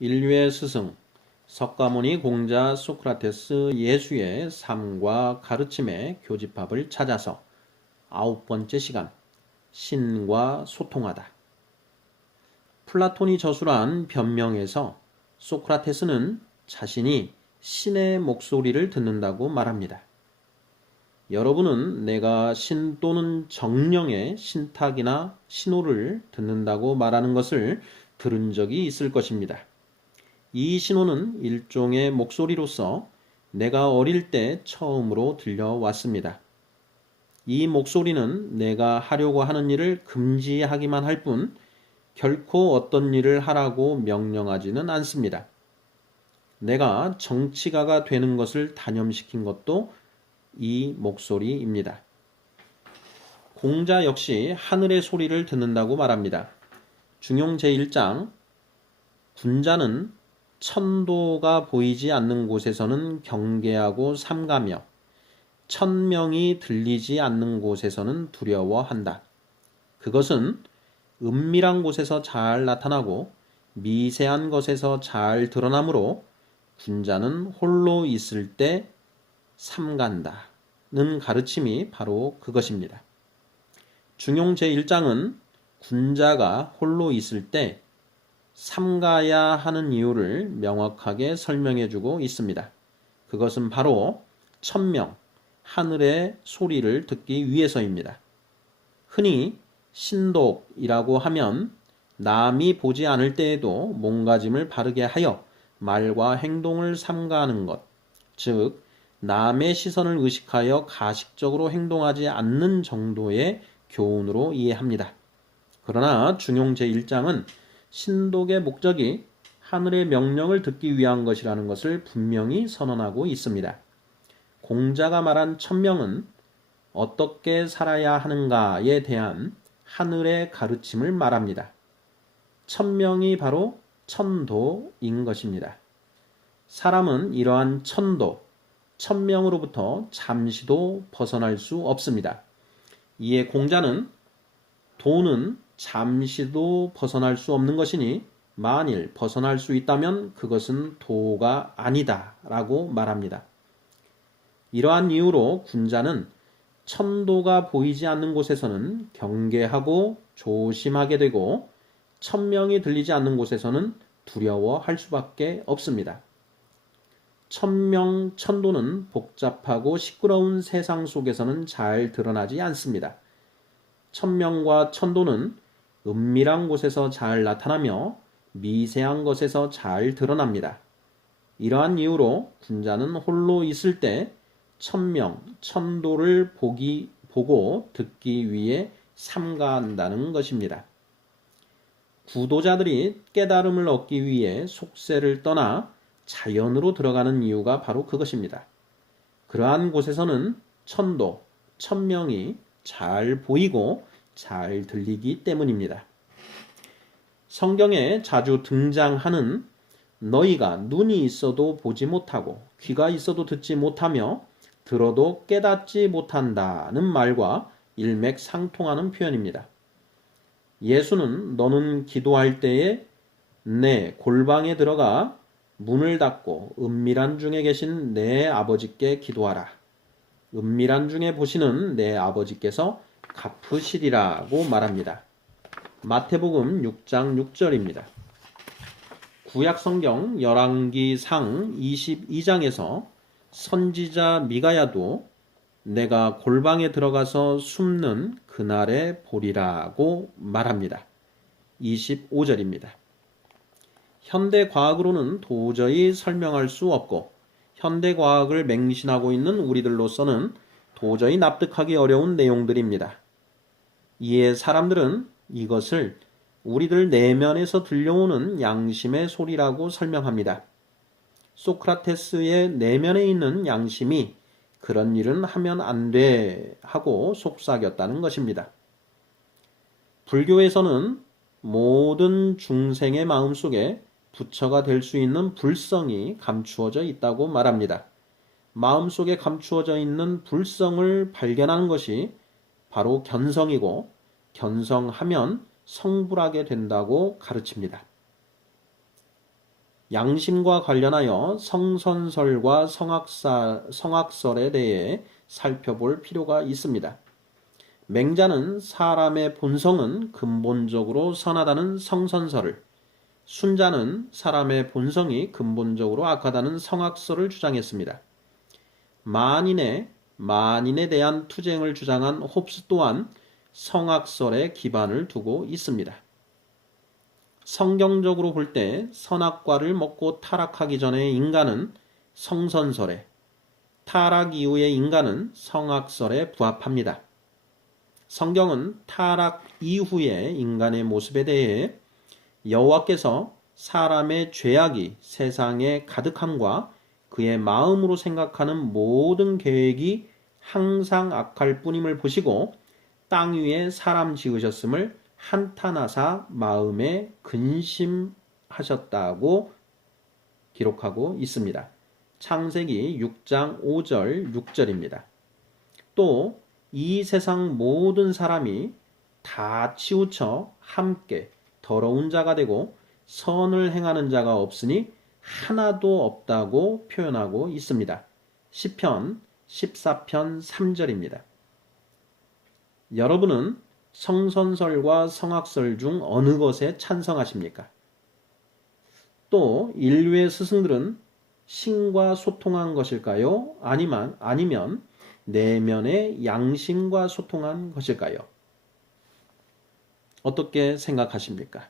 인류의 스승, 석가모니 공자 소크라테스 예수의 삶과 가르침의 교집합을 찾아서 9번째 시간, 신과 소통하다. 플라톤이 저술한 변명에서 소크라테스는 자신이 신의 목소리를 듣는다고 말합니다. 여러분은 내가 신 또는 정령의 신탁이나 신호를 듣는다고 말하는 것을 들은 적이 있을 것입니다. 이 신호는 일종의 목소리로서 내가 어릴 때 처음으로 들려왔습니다. 이 목소리는 내가 하려고 하는 일을 금지하기만 할 뿐 결코 어떤 일을 하라고 명령하지는 않습니다. 내가 정치가가 되는 것을 단념시킨 것도 이 목소리입니다. 공자 역시 하늘의 소리를 듣는다고 말합니다. 중용 제1장 군자는 천도가 보이지 않는 곳에서는 경계하고 삼가며 천명이 들리지 않는 곳에서는 두려워한다. 그것은 은밀한 곳에서 잘 나타나고 미세한 것에서 잘 드러나므로 군자는 홀로 있을 때 삼간다는 가르침이 바로 그것입니다. 중용 제1장은 군자가 홀로 있을 때 삼가야 하는 이유를 명확하게 설명해주고 있습니다. 그것은 바로 천명, 하늘의 소리를 듣기 위해서입니다. 흔히 신독이라고 하면 남이 보지 않을 때에도 몸가짐을 바르게 하여 말과 행동을 삼가하는 것, 즉 남의 시선을 의식하여 가식적으로 행동하지 않는 정도의 교훈으로 이해합니다. 그러나 중용 제1장은 신독의 목적이 하늘의 명령을 듣기 위한 것이라는 것을 분명히 선언하고 있습니다. 공자가 말한 천명은 어떻게 살아야 하는가에 대한 하늘의 가르침을 말합니다. 천명이 바로 천도인 것입니다. 사람은 이러한 천도, 천명으로부터 잠시도 벗어날 수 없습니다. 이에 공자는 도는 잠시도 벗어날 수 없는 것이니 만일 벗어날 수 있다면 그것은 도가 아니다 라고 말합니다. 이러한 이유로 군자는 천도가 보이지 않는 곳에서는 경계하고 조심하게 되고 천명이 들리지 않는 곳에서는 두려워할 수밖에 없습니다. 천명, 천도는 복잡하고 시끄러운 세상 속에서는 잘 드러나지 않습니다. 천명과 천도는 은밀한 곳에서 잘 나타나며 미세한 것에서 잘 드러납니다. 이러한 이유로 군자는 홀로 있을 때 천명, 천도를 보고 듣기 위해 삼가한다는 것입니다. 구도자들이 깨달음을 얻기 위해 속세를 떠나 자연으로 들어가는 이유가 바로 그것입니다. 그러한 곳에서는 천도, 천명이 잘 보이고 잘 들리기 때문입니다. 성경에 자주 등장하는 너희가 눈이 있어도 보지 못하고 귀가 있어도 듣지 못하며 들어도 깨닫지 못한다는 말과 일맥상통하는 표현입니다. 예수는 너는 기도할 때에 내 골방에 들어가 문을 닫고 은밀한 중에 계신 내 아버지께 기도하라. 은밀한 중에 보시는 내 아버지께서 갚으시리라고 말합니다. 마태복음 6장 6절입니다. 구약성경 열왕기상 22장에서 선지자 미가야도 내가 골방에 들어가서 숨는 그날에 보리라고 말합니다. 25절입니다. 현대과학으로는 도저히 설명할 수 없고 현대과학을 맹신하고 있는 우리들로서는 도저히 납득하기 어려운 내용들입니다. 이에 사람들은 이것을 우리들 내면에서 들려오는 양심의 소리라고 설명합니다. 소크라테스의 내면에 있는 양심이 그런 일은 하면 안 돼 하고 속삭였다는 것입니다. 불교에서는 모든 중생의 마음속에 부처가 될 수 있는 불성이 감추어져 있다고 말합니다. 마음속에 감추어져 있는 불성을 발견하는 것이 바로 견성이고 견성하면 성불하게 된다고 가르칩니다. 양심과 관련하여 성선설과 성악설에 대해 살펴볼 필요가 있습니다. 맹자는 사람의 본성은 근본적으로 선하다는 성선설을, 순자는 사람의 본성이 근본적으로 악하다는 성악설을 주장했습니다. 만인에 대한 투쟁을 주장한 홉스 또한 성악설에 기반을 두고 있습니다. 성경적으로 볼 때 선악과를 먹고 타락하기 전에 인간은 성선설에, 타락 이후의 인간은 성악설에 부합합니다. 성경은 타락 이후의 인간의 모습에 대해 여호와께서 사람의 죄악이 세상에 가득함과 그의 마음으로 생각하는 모든 계획이 항상 악할 뿐임을 보시고 땅 위에 사람 지으셨음을 한탄하사 마음에 근심하셨다고 기록하고 있습니다. 창세기 6장 5절 6절입니다. 또 이 세상 모든 사람이 다 치우쳐 함께 더러운 자가 되고 선을 행하는 자가 없으니 하나도 없다고 표현하고 있습니다. 시편 14편 3절입니다. 여러분은 성선설과 성악설 중 어느 것에 찬성하십니까? 또 인류의 스승들은 신과 소통한 것일까요? 아니면 내면의 양심과 소통한 것일까요? 어떻게 생각하십니까?